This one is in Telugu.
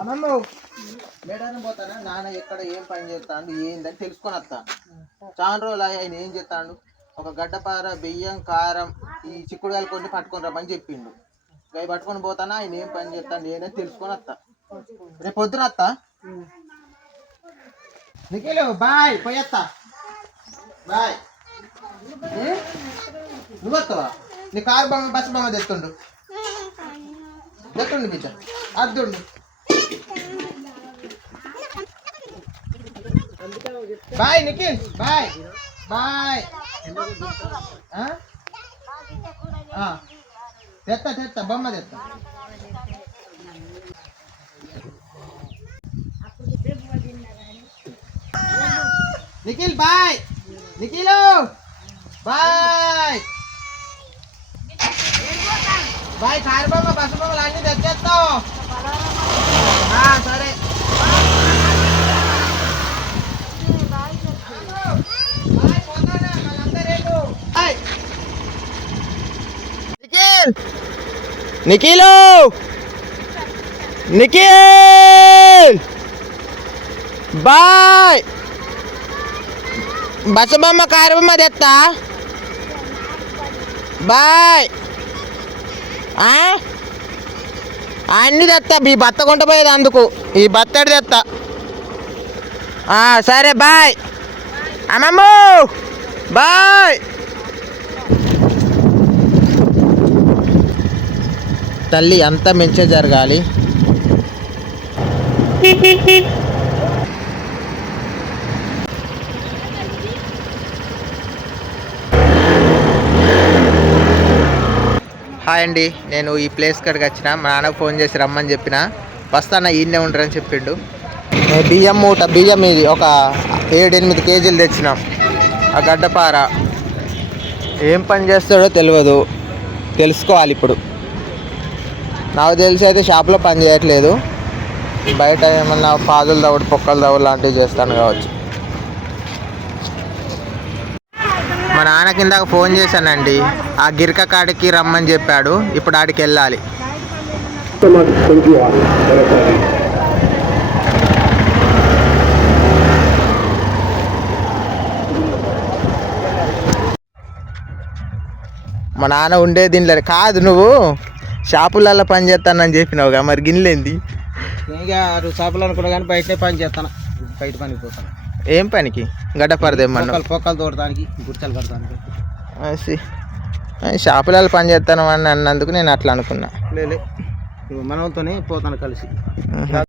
అమ్మమ్మ మేడారం పోతానా నాన్న ఎక్కడ ఏం పని చేస్తాడు ఏందని తెలుసుకొని వస్తా. చాలా రోజులు ఆయన ఏం చేస్తాడు, ఒక గడ్డపార బియ్యం కారం ఈ చిక్కుడుకాయలు కొన్ని పట్టుకొని రమ్మని చెప్పిండు. అవి పట్టుకొని పోతానా ఆయన ఏం పని చేస్తాడు ఏందని తెలుసుకొని వస్తా. రేపు పొద్దున వస్తా. నిఖిలు బాయ్ పోయేస్తా బాయ్. నువ్వు వస్తావా? నీ కారు బొమ్మ బస్సు బొమ్మ తెస్తుండు బిడ్డ అద్దుండు. Bye Nikhil bye bye. తెస్తా బొమ్మ తెస్తా. Nikhil bye. Nikhil bye bye. Car బొమ్మ బస్సు బొమ్మలు అన్నీ తెచ్చేస్తావు. సరే నిఖిలు నిఖిల్ బాయ్. బస్సు బొమ్మ కారు బొమ్మ తెస్తా బాయ్. అన్నీ తెస్తా. ఈ బత్త కొంట పోయేది అందుకు ఈ బత్తడి తెస్తా. సరే బాయ్ అమ్మమ్మ బాయ్. తల్లి అంతా మంచిగా జరగాలి. హాయ్ అండి, నేను ఈ ప్లేస్ కాడికి వచ్చిన. మా నాన్నకు ఫోన్ చేసి రమ్మని చెప్పిన. వస్తాను ఈయనే ఉంటారని చెప్పిండు. బియ్యం మూట బియ్యం ఇది ఒక 7-8 కేజీలు తెచ్చినాం. ఆ గడ్డపార ఏం పని చేస్తాడో తెలియదు, తెలుసుకోవాలి ఇప్పుడు. నాకు తెలిసి అయితే షాప్లో పని చేయట్లేదు, బయట ఏమన్నా పాదులు తవ్వుడు పొక్కలు తవ్వుడు లాంటివి చేస్తాను కావచ్చు. మా నాన్న కిందాక ఫోన్ చేశానండి, ఆ గిరిక కాడికి రమ్మని చెప్పాడు. ఇప్పుడు ఆడికి వెళ్ళాలి. మా నాన్న ఉండే దీనిలో కాదు, నువ్వు షాపులలో పని చేస్తానని చెప్పినావుగా, మరి గిన్నెలేంది? షాపులు అనుకున్నా కానీ బయటనే పని చేస్తాను. బయట పనికి పోతాను. ఏం పనికి? గడ్డపరదేమన్నా పొక్కలు తోడటానికి, గుర్చలు కడటానికి. షాపులలో పని చేస్తాను అని అన్నందుకు నేను అట్లా అనుకున్నా. లేదు మనతోనే పోతాను కలిసి.